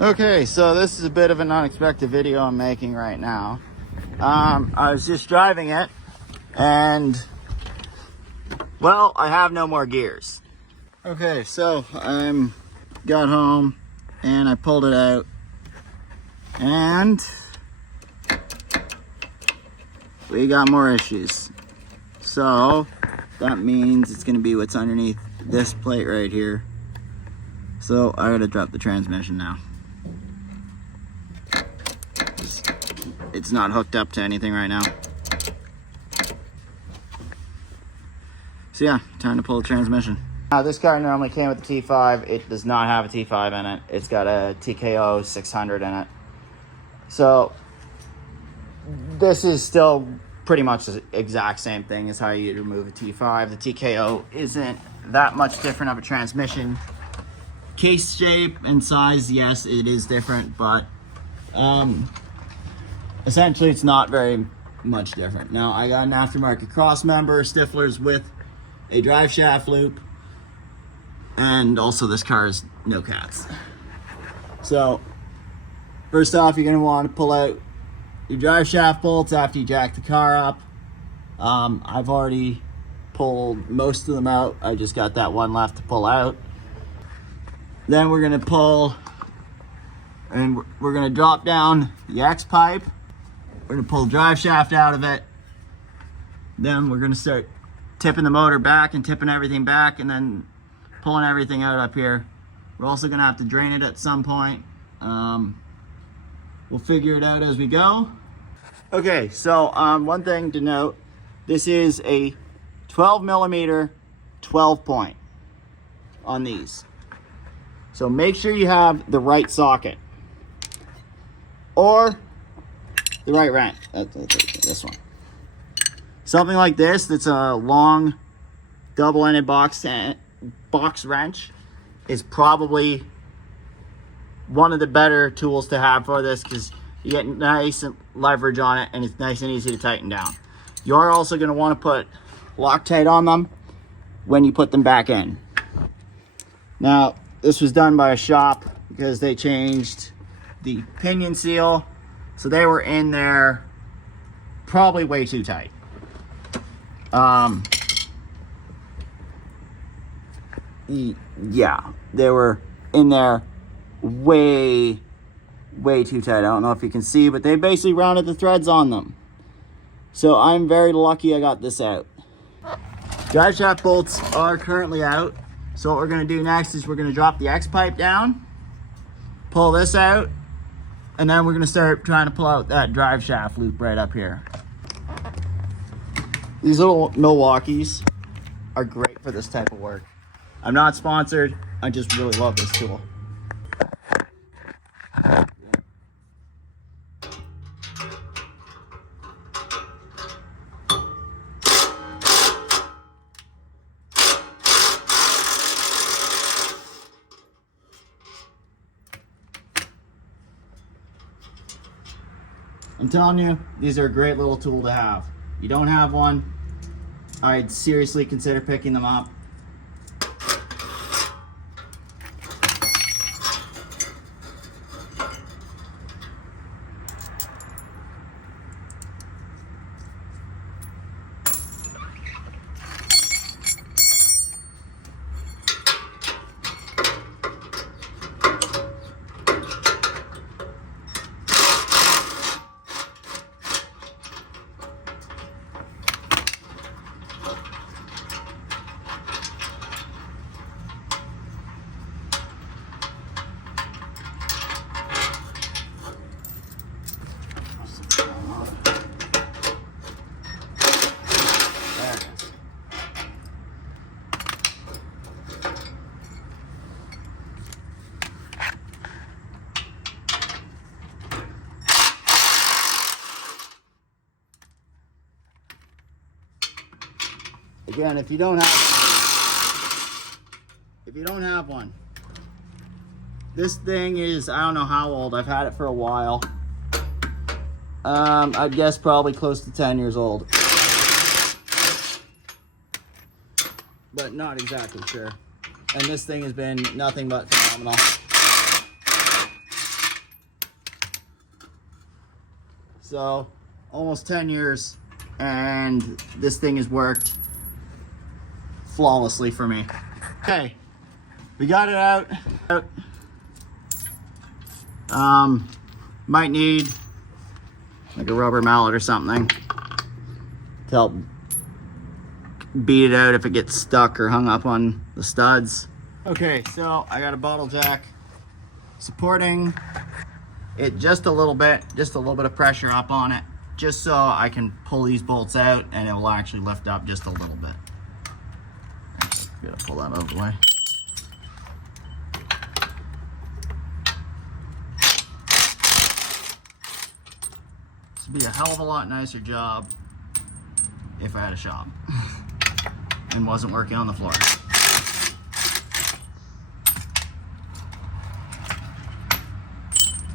Okay, so this is a bit of an unexpected video I'm making right now. I was just driving it, and, well, I have no more gears. Okay, so I got home, and I pulled it out, and we got more issues. So, that means it's gonna be what's underneath this plate right here. So, I gotta drop the transmission now. It's not hooked up to anything right now. So yeah, time to pull the transmission. This car normally came with a T5. It does not have a T5 in it. It's got a TKO 600 in it. So this is still pretty much the exact same thing as how you remove a T5. The TKO isn't that much different of a transmission. Case shape and size, yes, it is different, but essentially, it's not very much different. Now, I got an aftermarket cross member, Stiflers with a drive shaft loop, and also this car is no cats. So, first off, you're going to want to pull out your drive shaft bolts after you jack the car up. I've already pulled most of them out. I just got that one left to pull out. Then we're going to pull, and we're going to drop down the X pipe. We're gonna pull the drive shaft out of it. Then we're gonna start tipping the motor back and tipping everything back and then pulling everything out up here. We're also gonna have to drain it at some point. We'll figure it out as we go. Okay, so one thing to note, this is a 12 millimeter 12 point on these. So make sure you have the right socket. Or the right wrench, this one. Something like this, that's a long double-ended box wrench, is probably one of the better tools to have for this because you get nice leverage on it and it's nice and easy to tighten down. You are also going to want to put Loctite on them when you put them back in. Now, this was done by a shop because they changed the pinion seal. So they were in there probably way too tight. Yeah, they were in there way too tight. I don't know if you can see, but they basically rounded the threads on them. So I'm very lucky I got this out. Drive shaft bolts are currently out. So what we're gonna do next is we're gonna drop the X pipe down, pull this out, and then we're gonna start trying to pull out that drive shaft loop right up here. These little Milwaukees are great for this type of work. I'm not sponsored, I just really love this tool. I'm telling you, these are a great little tool to have. You don't have one, I'd seriously consider picking them up. Again, if you don't have one, this thing is, I don't know how old. I've had it for a while. I'd guess probably close to 10 years old. But not exactly sure. And this thing has been nothing but phenomenal. So almost 10 years, and this thing has worked flawlessly for me. Okay, we got it out. Might need like a rubber mallet or something to help beat it out if it gets stuck or hung up on the studs. Okay, so I got a bottle jack supporting it just a little bit of pressure up on it, just so I can pull these bolts out and it will actually lift up just a little bit. Gotta pull that out of the way. This would be a hell of a lot nicer job if I had a shop and wasn't working on the floor.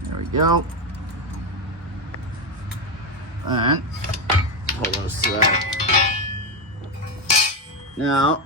There we go. And pull those to that. Now